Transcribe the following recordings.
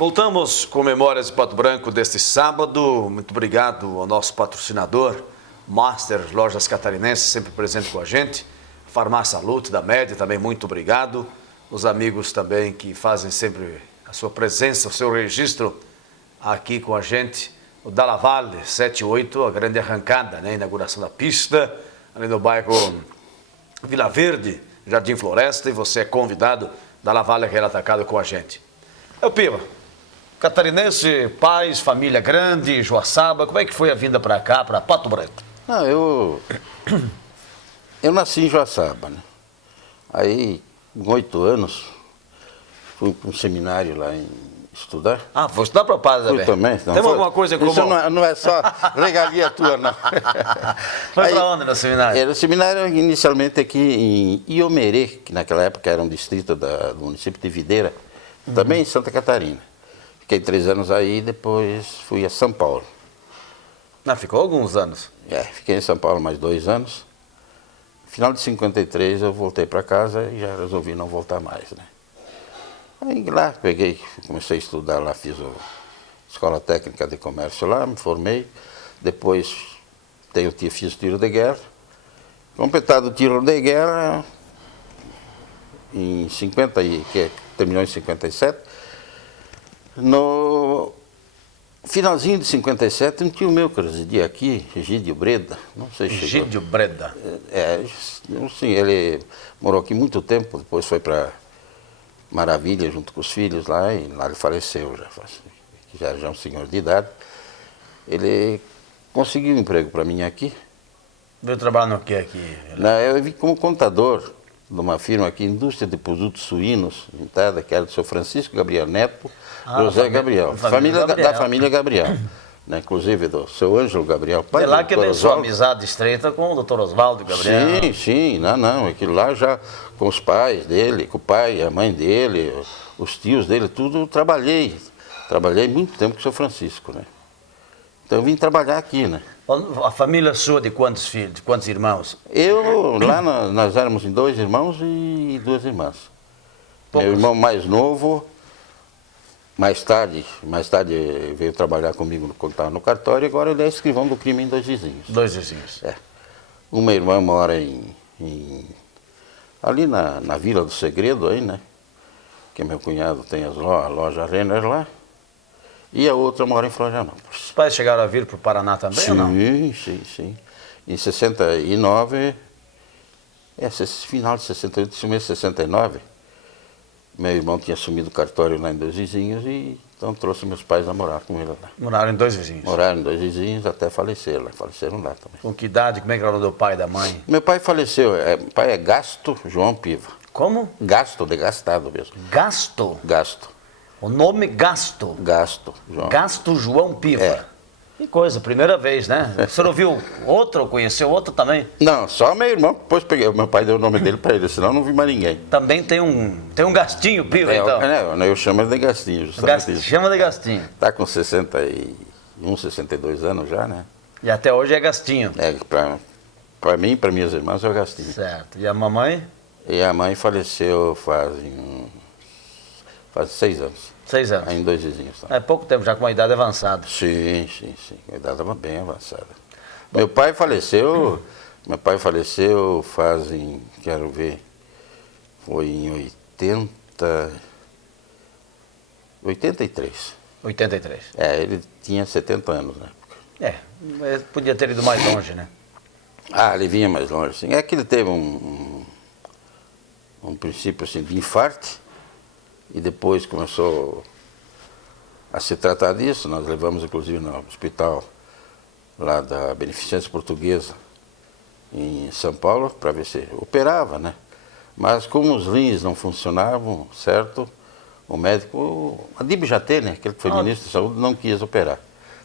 Voltamos com Memórias de Pato Branco deste sábado. Muito obrigado ao nosso patrocinador, Master Lojas Catarinense, sempre presente com a gente. Farmácia Lute da Média, também muito obrigado. Os amigos também que fazem sempre a sua presença, o seu registro aqui com a gente. O Dalla Valle 78, a grande arrancada, né? Inauguração da pista, ali no bairro Vila Verde, Jardim Floresta, e você é convidado, Dalla Valle, aquele atacado com a gente. Eu Piva, catarinense, pais, família grande, Joaçaba, como é que foi a vinda para cá, para Pato Branco? Não, eu nasci em Joaçaba, né? Aí, com 8 anos, fui para um seminário lá em estudar. Ah, foi estudar para padre Fui também. Tem alguma coisa em comum? Isso não é só regalia tua, não. Foi para onde no seminário? Era o seminário inicialmente aqui em Iomerê, que naquela época era um distrito do município de Videira, também em Santa Catarina. Fiquei 3 anos aí, depois fui a São Paulo. Ah, ficou alguns anos. Fiquei em São Paulo mais 2 anos. Final de 53 eu voltei para casa e já resolvi não voltar mais, né? Aí lá comecei a estudar lá, fiz a Escola Técnica de Comércio lá, me formei. Depois fiz o tiro de guerra. Completado o tiro de guerra, que terminou em 57, no finalzinho de 57, um tio meu que residia aqui, Egídio Breda, não sei se chegou. Egídio Breda. Sim, ele morou aqui muito tempo, depois foi para Maravilha junto com os filhos lá, e lá ele faleceu, já é um senhor de idade. Ele conseguiu um emprego para mim aqui. Veio trabalhar no que aqui? Eu vim como contador de uma firma aqui, Indústria de Produtos Suínos, limitada, que era do seu Francisco Gabriel Neto, José Gabriel, da família Gabriel, né, inclusive do seu Ângelo Gabriel. Pai é lá que ele sua Osvaldo. Amizade estreita com o Dr. Osvaldo Gabriel. Sim, aquilo lá já com os pais dele, com o pai, a mãe dele, os tios dele, tudo trabalhei muito tempo com o seu Francisco, né. Então eu vim trabalhar aqui, né. A família sua de quantos filhos, de quantos irmãos? Nós éramos em 2 irmãos e 2 irmãs. Poucos. Meu irmão mais novo, mais tarde veio trabalhar comigo quando estava no cartório, e agora ele é escrivão do crime em 2 vizinhos. 2 vizinhos. Uma irmã mora ali na Vila do Segredo, aí, né? Que meu cunhado tem a loja Renner lá. E a outra mora em Florianópolis. Os pais chegaram a vir para o Paraná também ou não? Sim. Em 69, final de 68, começo de 69, meu irmão tinha assumido o cartório lá em 2 vizinhos, e então trouxe meus pais a morar com ele lá. Moraram em 2 vizinhos? Moraram em 2 vizinhos até faleceram lá também. Com que idade, como é que era o do pai e da mãe? Meu pai faleceu, meu pai é Gasto João Piva. Como? Gasto, de gastado mesmo. Gasto? Gasto. O nome Gasto? Gasto, João. Gasto João Piva. Que coisa, primeira vez, né? Você não viu outro, conheceu outro também? Não, só meu irmão, depois peguei, meu pai deu o nome dele para ele, senão não vi mais ninguém. Também tem um Gastinho Piva, então? Eu chamo ele de Gastinho, justamente. Chama de Gastinho. Está com 61, 62 anos já, né? E até hoje é Gastinho. Para mim e para minhas irmãs é o Gastinho. Certo. E a mamãe? E a mãe faleceu faz 6 anos. 6 anos. Aí em 2 vizinhos. É pouco tempo, já com uma idade avançada. Sim. A idade estava bem avançada. Meu pai faleceu fazem, quero ver, foi em 83. 83. Ele tinha 70 anos, né? Podia ter ido mais longe, né? Ele vinha mais longe, sim. É que ele teve um princípio assim, de infarte, e depois começou a se tratar disso. Nós levamos, inclusive, no hospital lá da Beneficência Portuguesa, em São Paulo, para ver se operava, né? Mas como os rins não funcionavam, certo? O médico, Adíbio Jatê, né? Aquele que foi ministro da Saúde, não quis operar.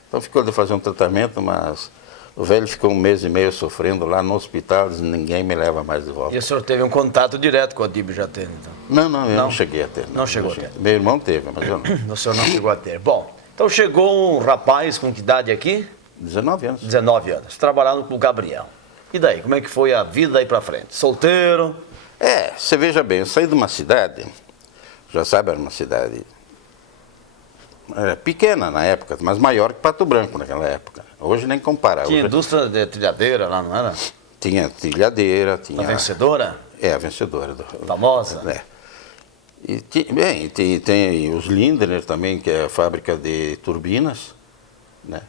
Então ficou de fazer um tratamento, mas o velho ficou 1 mês e meio sofrendo lá no hospital, disse, ninguém me leva mais de volta. E o senhor teve um contato direto com o Adíbio Jatê, então? Não, eu não cheguei a ter. Não chegou a ter? Meu irmão teve, mas eu não. O senhor não chegou a ter. Bom, então chegou um rapaz com que idade aqui? 19 anos. 19 anos, trabalhando com o Gabriel. E daí, como é que foi a vida daí pra frente? Solteiro? Você veja bem, eu saí de uma cidade, já sabe, era uma cidade Era pequena na época, mas maior que Pato Branco naquela época. Hoje nem compara. Tinha Hoje indústria de trilhadeira lá, não era? tinha trilhadeira, tinha... A vencedora? É, a vencedora. Famosa? É. E bem, tem os Lindner também, que é a fábrica de turbinas, né?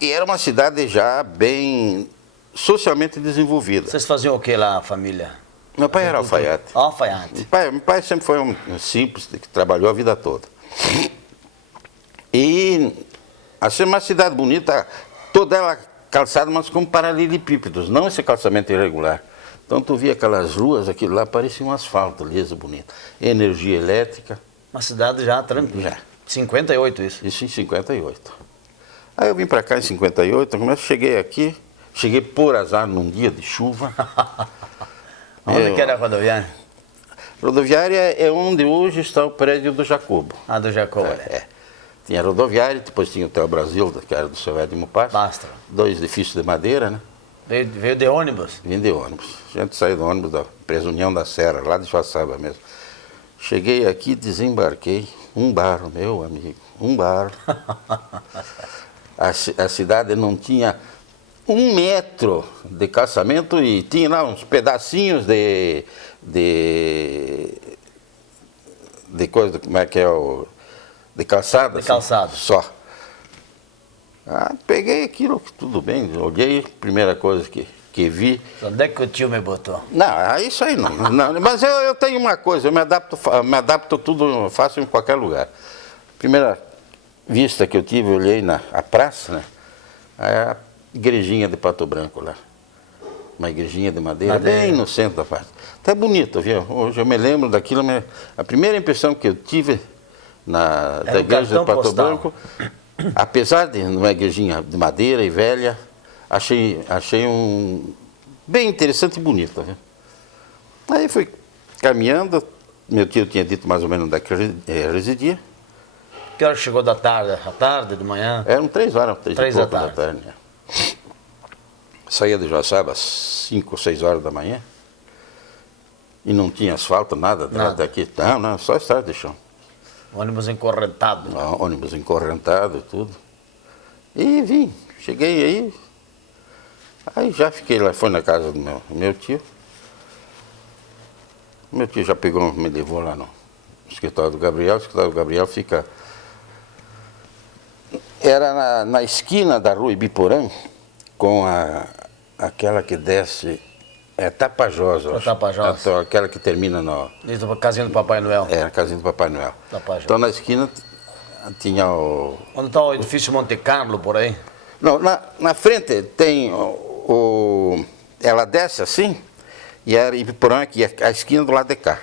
E era uma cidade já bem socialmente desenvolvida. Vocês faziam o que lá, a família? Meu pai era alfaiate. Alfaiate. Meu pai sempre foi um simples, que trabalhou a vida toda. E achei uma cidade bonita, toda ela calçada, mas com paralelepípedos, não esse calçamento irregular. Então tu via aquelas ruas, aquilo lá parecia um asfalto liso, bonito. Energia elétrica. Uma cidade já tranquila. Já. 58 isso. Isso em 58. Aí eu vim para cá em 58, cheguei aqui, cheguei por azar num dia de chuva. Onde que era a rodoviária? Rodoviária é onde hoje está o prédio do Jacobo. Ah, do Jacobo. Tinha rodoviária, depois tinha o Hotel Brasil, que era do seu Edmo Passo. Basta. 2 edifícios de madeira, né? Veio de ônibus? Vim de ônibus. A gente saiu do ônibus da empresa União da Serra, lá de Joaçaba mesmo. Cheguei aqui, desembarquei. Um bar, meu amigo, um bar. A cidade não tinha 1 metro de calçamento e tinha lá uns pedacinhos de coisa, como é que é de calçada. De calçado. Só. Peguei aquilo, tudo bem, olhei, primeira coisa que vi. Onde é que o tio me botou? Não, isso aí não. Mas eu tenho uma coisa, eu me adapto tudo, faço em qualquer lugar. Primeira vista que eu tive, eu olhei a praça, né? A igrejinha de Pato Branco lá. Uma igrejinha de madeira, bem no centro da praça. Até bonito, viu? Hoje eu me lembro daquilo, a primeira impressão que eu tive da igreja de Pato Branco, apesar de uma igrejinha de madeira e velha, achei bem interessante e bonita, viu? Aí fui caminhando, meu tio tinha dito mais ou menos onde é que residia. Que hora chegou da tarde? À tarde, de manhã? Eram 3 horas, 3 da tarde. Saía de Joaçaba às 5 ou 6 horas da manhã e não tinha asfalto, nada. Até aqui. Não, só estrada de chão. Ônibus encorrentado. Ônibus encorrentado e tudo. E vim, cheguei aí já fiquei lá, foi na casa do meu tio. Meu tio já pegou, me levou lá no escritório do Gabriel. O escritório do Gabriel fica... Era na esquina da rua Ibiporã, com aquela que desce... Tapajós, eu acho. Tapajós. Aquela que termina no... Isso, a casinha do Papai Noel. A casinha do Papai Noel. Tapajós. Então na esquina tinha o... Onde está o edifício Monte Carlo, por aí? Não, na frente tem ela desce assim, e era Ibiporã, que é a esquina do lado de cá.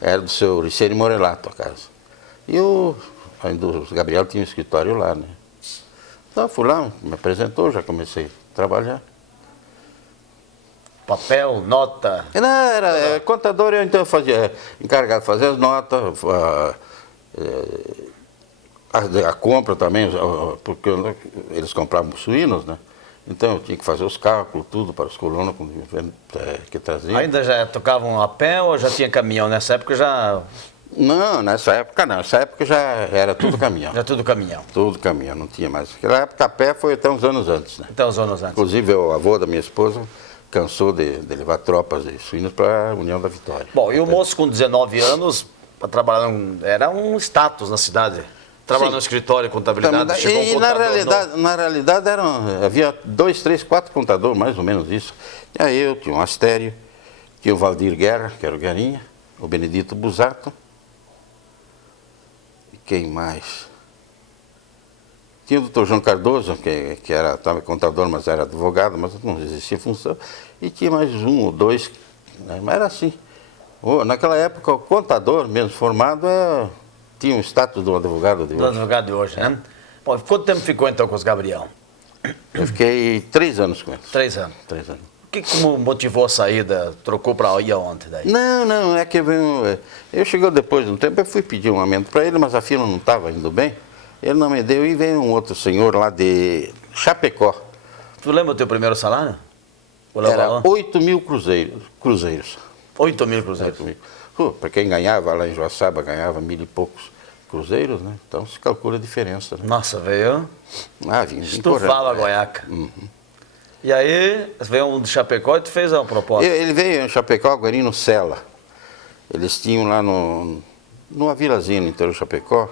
Era do seu Riceiro Morelato a casa. E o Gabriel tinha um escritório lá, né? Então eu fui lá, me apresentou, já comecei a trabalhar. Papel, nota? Não, era contador, eu então fazia, encarregado de fazer as notas, a compra também, porque eles compravam suínos, né? Então eu tinha que fazer os cálculos, tudo para os colonos que traziam. Ainda já tocavam a pé ou já tinha caminhão? Nessa época já... Não, nessa época não. Nessa época já era tudo caminhão. Já tudo caminhão? Tudo caminhão, não tinha mais. Naquela época a pé foi até uns anos antes, né? Até uns anos antes. Inclusive o avô da minha esposa cansou de levar tropas de suínos para a União da Vitória. Bom, e o moço com 19 anos, para trabalhar, era um status na cidade. Trabalhar no escritório, contabilidade, chegou um contador. Na realidade havia 2, 3, 4 contadores, mais ou menos isso. Tinha eu, tinha o Astério, tinha o Valdir Guerra, que era o Guerrinha, o Benedito Busato. E quem mais? Tinha o doutor João Cardoso, que era também contador, mas era advogado, mas não existia função. E tinha mais 1 ou 2, né? Mas era assim. Naquela época, o contador, mesmo formado, tinha o status do advogado de hoje. Do advogado de hoje, né? Bom, quanto tempo ficou então com os Gabriel? Eu fiquei 3 anos com eles. 3 anos. 3 anos. O que motivou a saída? Trocou para ir aonde daí? Não, é que eu cheguei depois de um tempo, eu fui pedir um aumento para ele, mas a firma não estava indo bem. Ele não me deu e veio um outro senhor lá de Chapecó. Tu lembra o teu primeiro salário? Era 8 mil cruzeiros. 8 mil cruzeiros? Para quem ganhava lá em Joaçaba, ganhava 1.000 e poucos. cruzeiros, né? Então se calcula a diferença, né? Nossa, veio. Ah, vim Estufava a goiaca. E aí, veio um de Chapecó e tu fez uma proposta. Ele veio em Chapecó, Guarino Sela. Eles tinham lá numa vilazinha no interior de Chapecó,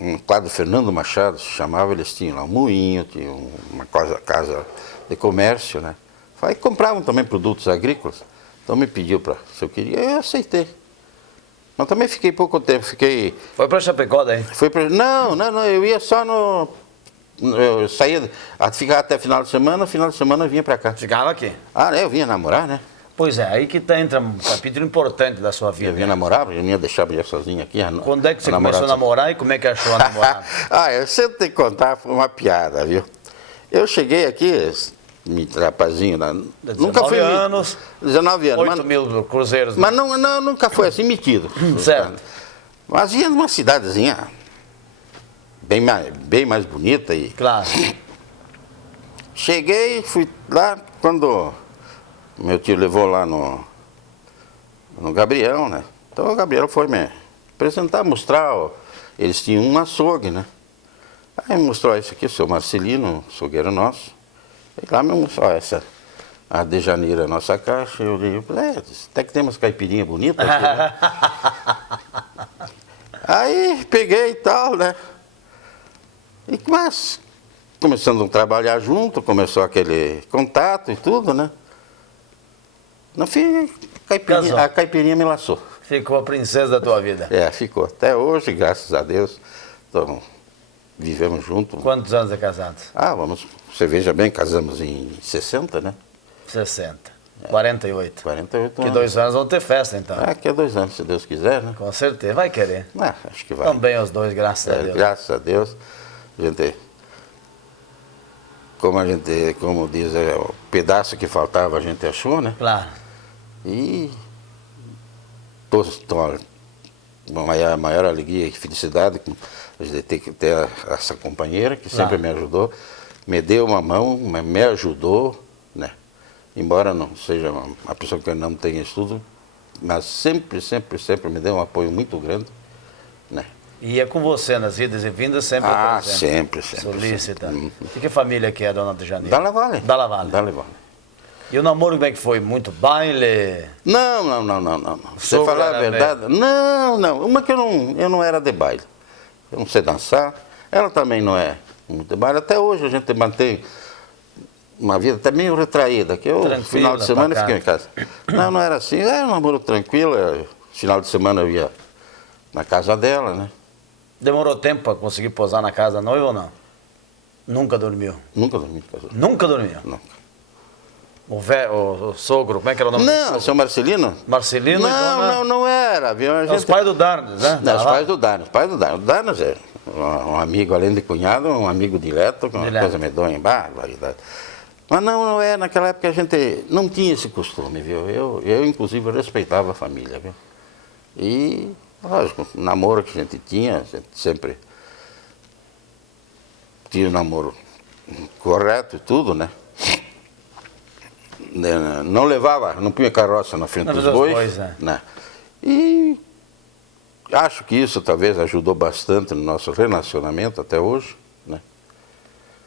um quadro Fernando Machado se chamava, eles tinham lá um moinho, tinham uma casa de comércio, né? Aí compravam também produtos agrícolas. Então me pediu se eu queria, eu aceitei. Mas também fiquei pouco tempo, Foi para Chapecó daí? Não, eu ia só eu saía, ficava até final de semana eu vinha para cá. Ficava aqui? Ah, eu vinha namorar, né? Pois é, aí que entra um capítulo importante da sua vida. Eu vinha namorar, eu não ia deixar a mulher sozinha aqui. Quando é que você começou a namorar e como é que achou a namorada? Eu sempre tenho que contar, foi uma piada, viu? Eu cheguei aqui, rapazinho, nunca fui... 19 anos. 8 mil cruzeiros. Mas nunca foi assim metido. Certo. Mas ia numa cidadezinha bem mais bonita. Claro. Cheguei, fui lá, quando meu tio levou lá no Gabriel, né? Então o Gabriel foi me apresentar, mostrar, eles tinham um açougue, né? Aí mostrou isso aqui, o seu Marcelino, açougueiro nosso. E lá me mostrou, a de janeiro, a nossa caixa. Eu olhei, até que tem umas caipirinhas bonitas aqui, né? Aí peguei e tal, né? Mas começando a trabalhar junto, começou aquele contato e tudo, né? No fim, a caipirinha me laçou. Ficou a princesa da tua vida. Ficou. Até hoje, graças a Deus, vivemos juntos. Quantos anos é casado? Você veja bem, casamos em 60, né? 60. 48. 48 anos. Que 2 anos vão ter festa, então. Que é 2 anos, se Deus quiser, né? Com certeza, vai querer. Acho que vai. Também os dois, graças a Deus. Graças a Deus. Como diz, o pedaço que faltava a gente achou, né? Claro. E a maior alegria e felicidade de ter essa companheira que sempre me ajudou, me deu uma mão, me ajudou, né? Embora não seja uma pessoa que não tenha estudo, mas sempre me deu um apoio muito grande, né? E é com você nas idas e vindas sempre? Sempre. Solícita. Que família que é, dona de Janeiro? Dalla Valle. Dalla Valle. E o namoro como é que foi? Muito baile? Não. Você falar a verdade, não. Uma que eu não era de baile. Eu não sei dançar. Ela também não é muito de baile. Até hoje a gente mantém uma vida até meio retraída, que eu, no final de semana, fiquei em casa. Não era assim. Era um namoro tranquilo. Final de semana eu ia na casa dela, né? Demorou tempo para conseguir posar na casa da noiva ou não? Nunca dormiu? Nunca dormi. Nunca dormiu? Nunca. O sogro, como é que era o nome? Não, o seu Marcelino? Marcelino? Não era. Viu? Os pais do Darnes, né? Não, os pais do Darnes. O Darnes é um amigo, além de cunhado, um amigo direto, com uma coisa medonha, barbaridade. Mas não é, naquela época a gente não tinha esse costume, viu? Eu inclusive, respeitava a família, viu? E, lógico, o namoro que a gente sempre tinha o namoro correto e tudo, né? Não punha carroça na frente dos bois, né? E acho que isso talvez ajudou bastante no nosso relacionamento até hoje, né?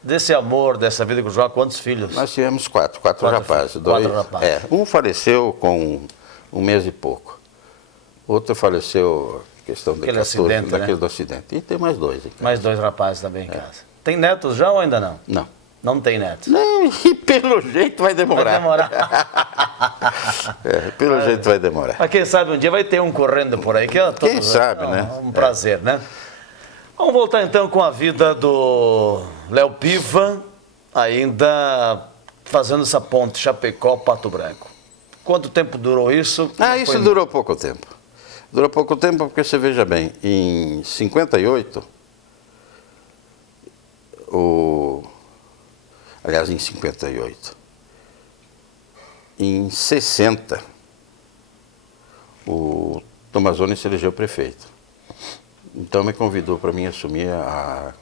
Desse amor, dessa vida com o João, quantos filhos? Nós tivemos quatro rapazes. Quatro rapazes. Um faleceu com 1 mês e pouco. Outro faleceu, questão de 14, daquele do acidente. E tem mais 2 em casa. Mais 2 rapazes também em casa. Tem netos já ou ainda não? Não. Não tem netos? Não, e pelo jeito vai demorar. Pelo jeito vai demorar. Mas quem sabe um dia vai ter um correndo por aí. Quem sabe, né? Um prazer, né? Vamos voltar então com a vida do Léo Piva, ainda fazendo essa ponte Chapecó-Pato Branco. Quanto tempo durou isso? Isso durou pouco tempo. Durou pouco tempo porque você veja bem, em 58, aliás, em 58, em 60, o Tomazoni se elegeu prefeito. Então me convidou para mim assumir a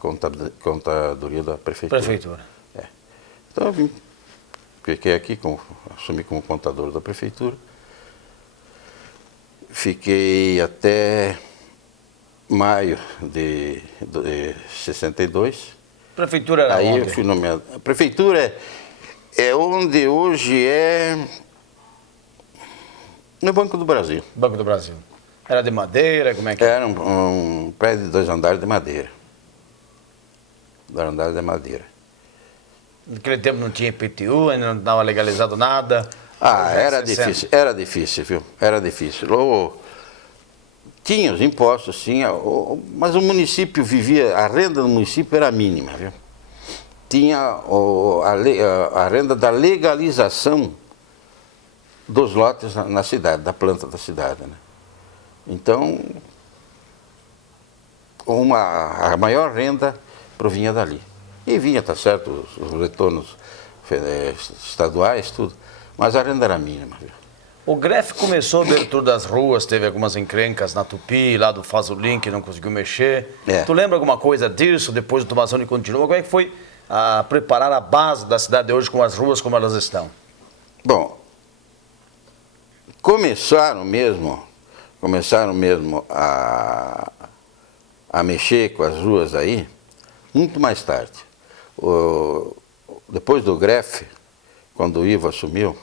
contadoria da prefeitura. Então eu fiquei aqui, assumi como contador da prefeitura. Fiquei até maio de 62. A prefeitura era Aí onde? eu fui nomeado. A prefeitura é onde hoje é no Banco do Brasil. Banco do Brasil. Era de madeira, como é que Era um prédio de 2 andares de madeira. 2 andares de madeira. Naquele tempo não tinha IPTU, ainda não estava legalizado nada. Ah, Já era 60. difícil, viu? Era difícil. Tinha os impostos, tinha, mas o município vivia, a renda do município era mínima, viu? Tinha a renda da legalização dos lotes na cidade, da planta da cidade, né? Então, a maior renda provinha dali. E vinha, tá certo, os retornos estaduais, tudo, mas a renda era mínima, viu? O Grefe começou a abertura das ruas, teve algumas encrencas na Tupi, lá do Fazulin, que não conseguiu mexer. Tu lembra alguma coisa disso? Depois do Tomazoni continua. Como é que foi preparar a base da cidade hoje com as ruas como elas estão? Bom, começaram mesmo a mexer com as ruas aí muito mais tarde. Depois do Grefe, quando o Ivo assumiu,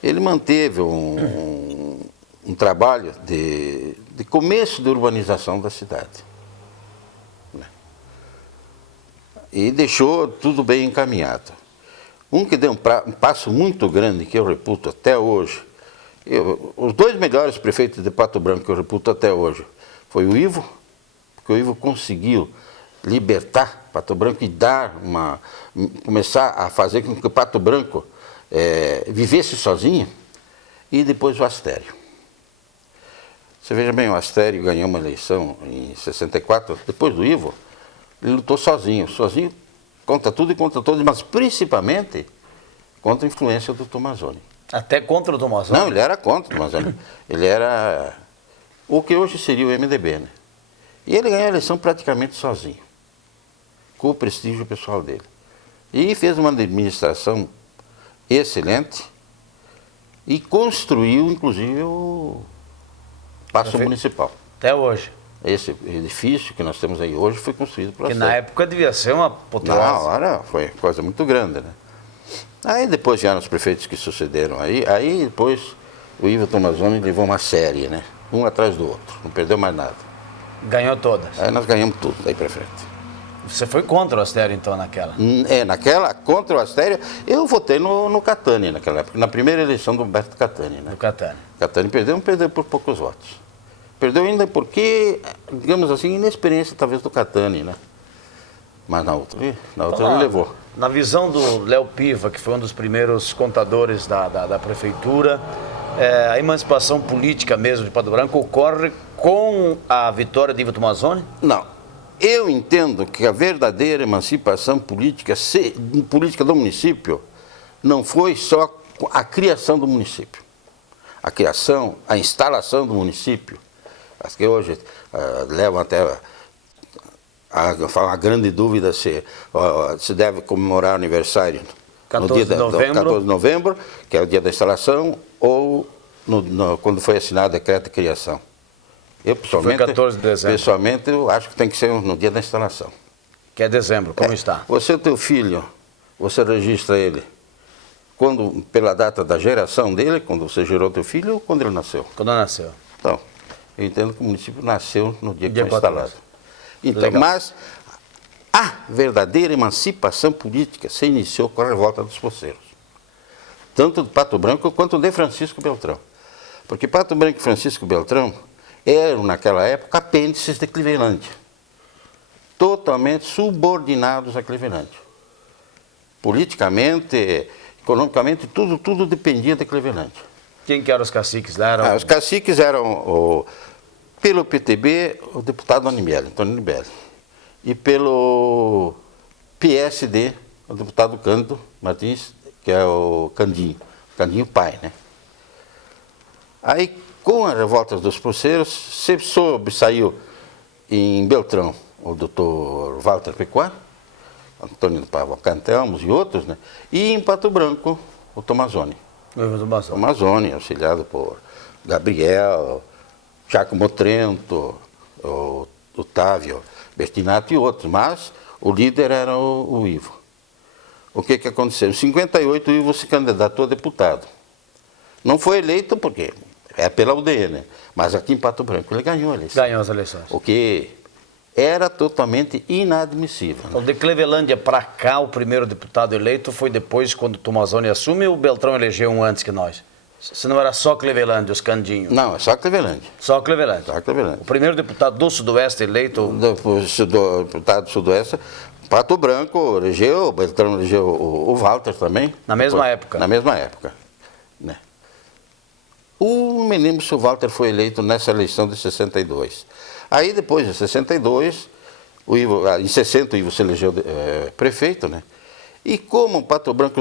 ele manteve um trabalho de começo de urbanização da cidade. E deixou tudo bem encaminhado. Que deu um passo muito grande, que eu reputo até hoje, os 2 melhores prefeitos de Pato Branco que eu reputo até hoje, foi o Ivo, porque o Ivo conseguiu libertar Pato Branco e começar a fazer com que o Pato Branco vivesse sozinho, e depois o Astério. Você veja bem, o Astério ganhou uma eleição em 64, depois do Ivo, ele lutou sozinho contra tudo e contra todos, mas principalmente contra a influência do Tomazoni. Até contra o Tomazoni? Não, ele era contra o Tomazoni. Ele era o que hoje seria o MDB, né? E ele ganhou a eleição praticamente sozinho, com o prestígio pessoal dele. E fez uma administração excelente e construiu, inclusive, o Paço Municipal. Até hoje. Esse edifício que nós temos aí hoje foi construído por Que na época devia ser uma apoteose. Na hora foi coisa muito grande, né? Aí depois vieram os prefeitos que sucederam aí depois o Ivo Tomazoni levou uma série, né? Um atrás do outro, não perdeu mais nada. Ganhou todas? Aí nós ganhamos tudo daí pra frente. Você foi contra o Astério, então, naquela? Naquela, contra o Astério, eu votei no Catani naquela época, na primeira eleição do Humberto Catani, né? Do Catani. Catani perdeu por poucos votos. Perdeu ainda porque, digamos assim, inexperiência talvez do Catani, né? Mas na outra ele levou. Na visão do Léo Piva, que foi um dos primeiros contadores da prefeitura, a emancipação política mesmo de Pato Branco ocorre com a vitória de Ivo Tomazoni? Não. Eu entendo que a verdadeira emancipação política do município não foi só a criação do município. A criação, a instalação do município, as que hoje levam até a grande dúvida se deve comemorar o aniversário no dia 14 de novembro, que é o dia da instalação, ou quando foi assinado o decreto de criação. Eu, pessoalmente, foi 14 de dezembro. Pessoalmente, eu acho que tem que ser no dia da instalação. Que é dezembro, como está? Você, o teu filho, você registra ele pela data da geração dele, quando você gerou teu filho, ou quando ele nasceu? Quando nasceu. Então, eu entendo que o município nasceu no dia que foi instalado. Então, legal. Mas a verdadeira emancipação política se iniciou com a revolta dos poceiros. Tanto de Pato Branco quanto de Francisco Beltrão. Porque Pato Branco e Francisco Beltrão eram, naquela época, apêndices de Clevelândia. Totalmente subordinados a Clevelândia. Politicamente, economicamente, tudo dependia de Clevelândia. Quem que eram os caciques lá? Os caciques eram, pelo PTB, o deputado Antônio Nibeli. E pelo PSD, o deputado Cândido Martins, que é o Candinho pai, né? Aí, com as revoltas dos poceiros, saiu em Beltrão o doutor Walter Pecuar, Antônio Pavão Cantelmos e outros, né? E em Pato Branco, o Tomazoni. Tomazoni, auxiliado por Gabriel, Giacomo Trento, o Otávio Bertinato e outros, mas o líder era o Ivo. O que aconteceu? Em 58 o Ivo se candidatou a deputado. Não foi eleito porque é pela UDN, mas aqui em Pato Branco ele ganhou a eleição. Ganhou as eleições. O que era totalmente inadmissível. Então, de Clevelândia para cá, o primeiro deputado eleito foi depois, quando o Tomazoni assume, ou o Beltrão elegeu um antes que nós? Se não era só Clevelândia, os Candinhos? Não, é só Clevelândia. Só Clevelândia. Só Clevelândia. O primeiro deputado do Sudoeste eleito... Do deputado do Sudoeste, Pato Branco elegeu, o Beltrão elegeu o Walter também. Na mesma época? Na mesma época. Né? O menino Walter foi eleito nessa eleição de 62. Aí depois de 62, em 60 o Ivo se elegeu prefeito, né? E como Pato Branco,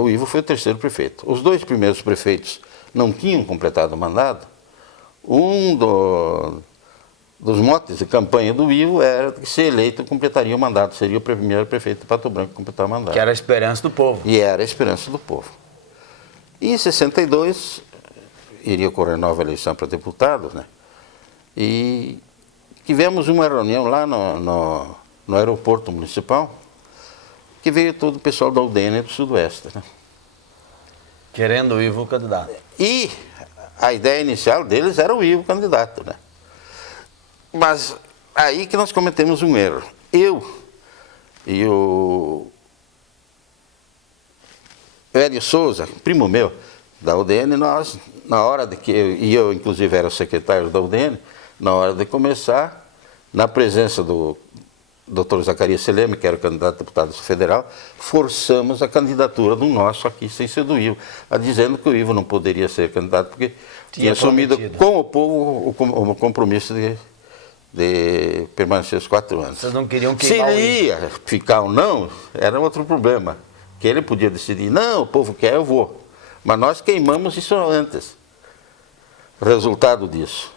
o Ivo foi o terceiro prefeito. Os dois primeiros prefeitos não tinham completado o mandato. Um dos motes de campanha do Ivo era que, se eleito, completaria o mandato, seria o primeiro prefeito de Pato Branco a completar o mandato. Que era a esperança do povo. E era a esperança do povo. E em 62, iria ocorrer nova eleição para deputado, né? E tivemos uma reunião lá no aeroporto municipal, que veio todo o pessoal da UDN do Sudoeste, né? Querendo o Ivo candidato. E a ideia inicial deles era o Ivo candidato, né? Mas aí que nós cometemos um erro. Eu e o Hélio Souza, primo meu da UDN, nós, na hora de que eu inclusive era o secretário da UDN, na hora de começar, na presença do Dr. Zacarias Seleme, que era o candidato a deputado federal, forçamos a candidatura do nosso aqui, sem ser do Ivo, dizendo que o Ivo não poderia ser candidato porque tinha assumido com o povo o compromisso de permanecer os 4 anos. Vocês não queriam Se queimar ele ia ficar ou não, era outro problema. Que ele podia decidir, não, o povo quer, eu vou. Mas nós queimamos isso antes. Resultado disso,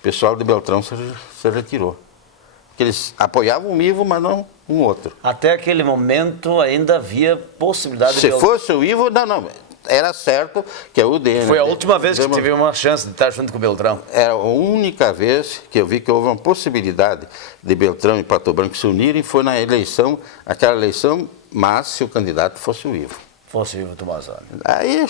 o pessoal de Beltrão se retirou. Porque eles apoiavam o Ivo, mas não um outro. Até aquele momento ainda havia possibilidade Se fosse o Ivo, não. Era certo que a UDN... Foi a última vez que tive uma chance de estar junto com o Beltrão. Era a única vez que eu vi que houve uma possibilidade de Beltrão e Pato Branco se unirem, foi na eleição, aquela eleição, mas se o candidato fosse o Ivo. Fosse o Ivo Tomazoni. Aí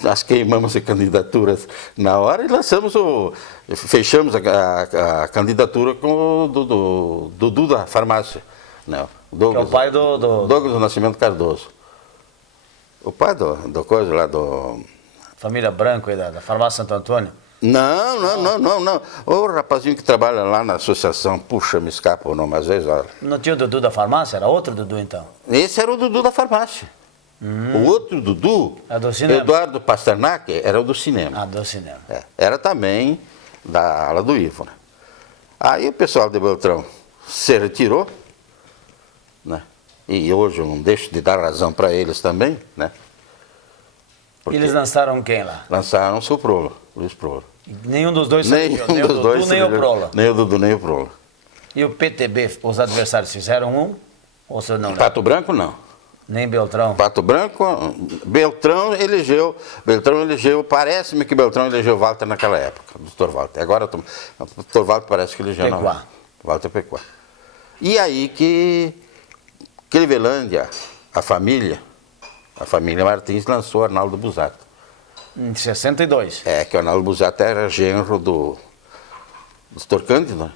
nós queimamos as candidaturas na hora e fechamos a candidatura com o Dudu da farmácia. Não, Douglas, que é o pai Douglas do Nascimento Cardoso. O pai do coisa lá do... Família Branco aí da farmácia Santo Antônio? Não. O rapazinho que trabalha lá na associação, puxa, me escapa o nome às vezes. Olha. Não tinha o Dudu da farmácia? Era outro Dudu então? Esse era o Dudu da farmácia. O outro Dudu, do cinema. Eduardo Pasternak, era o do cinema. Do cinema. Era também da ala do Ivo, né? Aí o pessoal de Beltrão se retirou, né? E hoje eu não deixo de dar razão para eles também, né? E eles lançaram quem lá? Lançaram o seu Prolo, Luiz Prolo. Nenhum dos dois nem o Dudu, nem o Prola. Nem o Dudu, nem o Prolo. E o PTB, os adversários fizeram um? Ou você não? Pato Branco, não. Nem Beltrão? Pato Branco, Beltrão elegeu, parece-me que Beltrão elegeu Walter naquela época, o Dr. Walter. Agora o Dr. Walter parece que elegeu Pequá. Walter Pequá. E aí que Clevelândia, a família Martins lançou Arnaldo Busato. Em 62. Que o Arnaldo Busato era genro do Dr. Cândido, né?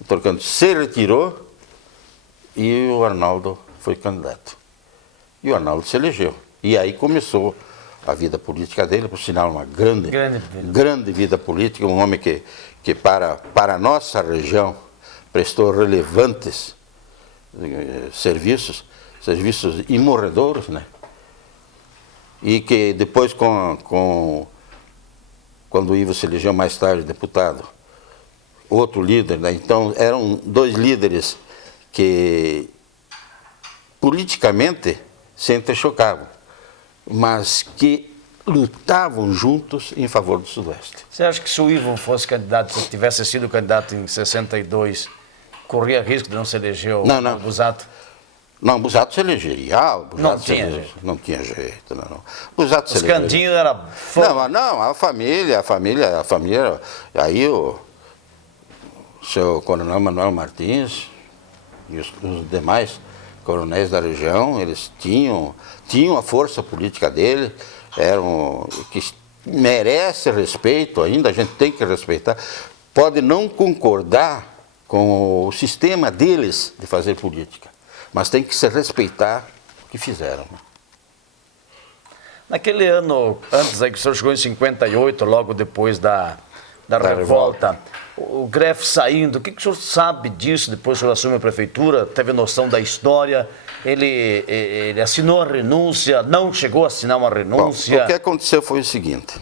O Dr. Cândido se retirou e o Arnaldo foi candidato. E o Arnaldo se elegeu. E aí começou a vida política dele, por sinal, uma grande vida política, um homem que para a nossa região prestou relevantes serviços imorredouros, né? E que depois, quando o Ivo se elegeu mais tarde deputado, outro líder, né? Então eram 2 líderes que politicamente se entrechocavam, mas que lutavam juntos em favor do Sudoeste. Você acha que se o Ivo fosse candidato, se tivesse sido candidato em 62, corria risco de não se eleger o Busato? Não, o Busato se elegeria. Não tinha jeito. Não tinha jeito, não. Busato se elegeria. Os Candinhos era fogo. Não, a família, aí seu coronel Manuel Martins e os demais coronéis da região, eles tinham a força política dele, que merece respeito ainda, a gente tem que respeitar. Pode não concordar com o sistema deles de fazer política, mas tem que se respeitar o que fizeram. Naquele ano, antes aí que o senhor chegou em 58, logo depois da revolta, o Greff saindo, o que o senhor sabe disso depois que o senhor assume a prefeitura? Teve noção da história? Ele assinou a renúncia, não chegou a assinar uma renúncia? Bom, o que aconteceu foi o seguinte,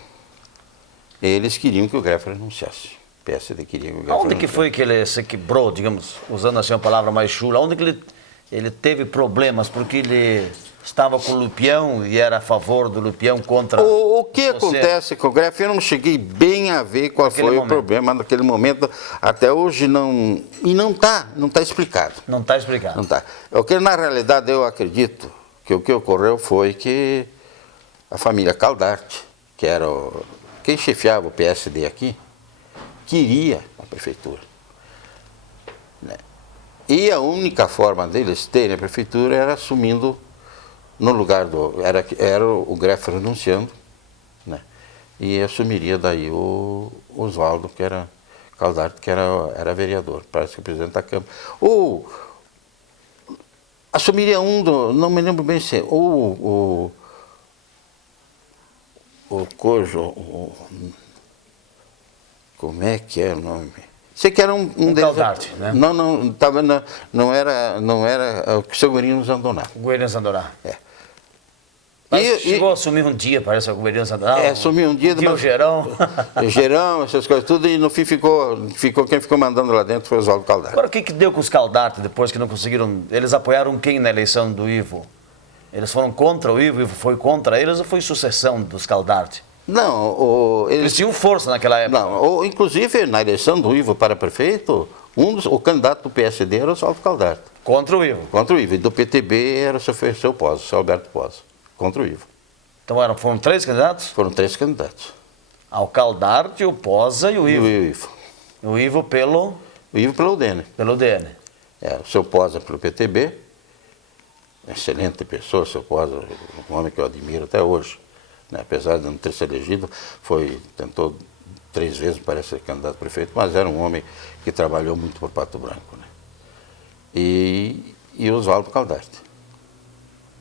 eles queriam que o Greff renunciasse. O PSD queria que o Greff renunciasse. Onde que foi que ele se quebrou, digamos, usando assim uma palavra mais chula, onde que ele teve problemas? Porque ele estava com o Lupião e era a favor do Lupião contra o que acontece com o Greff, eu não cheguei bem a ver qual foi o problema naquele momento, até hoje não está explicado. Não está explicado. Não está. O que na realidade eu acredito que o que ocorreu foi que a família Caldarte, que era quem chefiava o PSD aqui, queria a prefeitura. Né? E a única forma deles terem a prefeitura era assumindo no lugar era o Greff renunciando, né? E assumiria daí o Oswaldo, que era Caldarte, que era vereador, parece que o presidente da Câmara. Ou assumiria não me lembro bem se o Cojo, como é que é o nome? Sei que era um deles. Caldarte, né? Não era o seu Guerino Zandoná. Guerino Zandoná. É. Chegou a assumir um dia, parece, o Guerino Zandoná. Assumiu um dia. O Gerão. Gerão, essas coisas tudo, e no fim quem ficou mandando lá dentro foi o Oswaldo Caldarte. Agora, o que deu com os Caldarte depois que não conseguiram? Eles apoiaram quem na eleição do Ivo? Eles foram contra o Ivo foi contra eles ou foi sucessão dos Caldarte? Não, eles tinham força naquela época. Não, inclusive na eleição do Ivo para prefeito, o candidato do PSD era o Oswaldo Caldarte. Contra o Ivo? Contra o Ivo. E do PTB era o seu Pozo, o seu Alberto Pozo. Contra o Ivo. Então foram 3 candidatos? Foram 3 candidatos. O Caldarte, o Poza e o Ivo. E o Ivo. O Ivo pelo? O Ivo pelo UDN. Pelo UDN. O seu Poza pelo PTB. Excelente pessoa, o seu Poza, um homem que eu admiro até hoje. Né? Apesar de não ter se elegido, tentou 3 vezes, parece ser candidato a prefeito, mas era um homem que trabalhou muito por Pato Branco. Né? E Oswaldo Caldarte.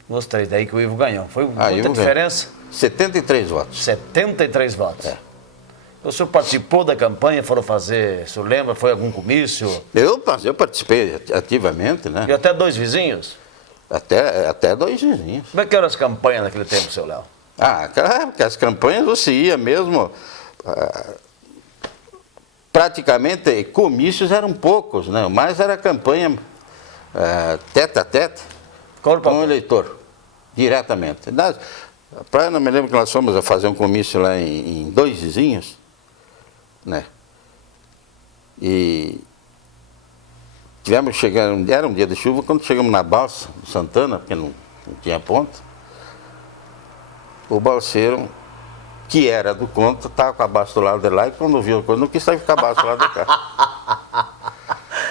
Gostei, daí que o Ivo ganhou. Foi muita diferença? 73 votos. 73 votos. É. O senhor participou da campanha, foram fazer, o senhor lembra, foi algum comício? Eu participei ativamente, né? E até 2 vizinhos? Até 2 vizinhos. Como é que eram as campanhas naquele tempo, seu Léo? Porque as campanhas você ia mesmo... praticamente, comícios eram poucos, né? Mas era campanha tete a tete com o eleitor, diretamente. Não me lembro que nós fomos a fazer um comício lá em 2 vizinhos, né? E tivemos chegando, era um dia de chuva, quando chegamos na balsa do Santana, porque não tinha ponte, o balseiro, que era do conto, estava com a balsa do lado de lá, e quando viu a coisa, não quis sair com a balsa do lado de cá.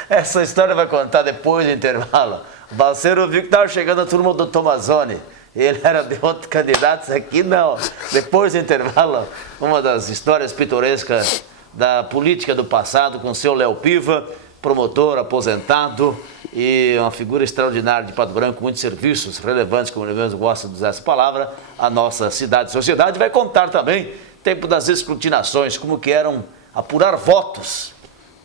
Essa história vai contar depois do intervalo. O balseiro viu que estava chegando a turma do Tomazoni. Ele era de outro candidato, isso aqui não. Depois do intervalo, uma das histórias pitorescas da política do passado com o seu Léo Piva, promotor, aposentado e uma figura extraordinária de Pato Branco, muitos serviços relevantes, como ele mesmo gosta de usar essa palavra, a nossa cidade e sociedade. Vai contar também tempo das escrutinações, como que eram apurar votos,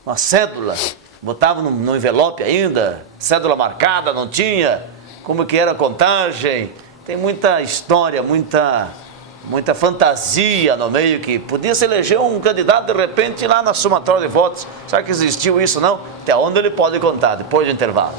uma cédula, botavam no envelope ainda, cédula marcada, não tinha, como que era a contagem. Tem muita história, muita fantasia no meio, que podia se eleger um candidato de repente lá na somatória de votos. Será que existiu isso não? Até onde ele pode contar, depois do intervalo.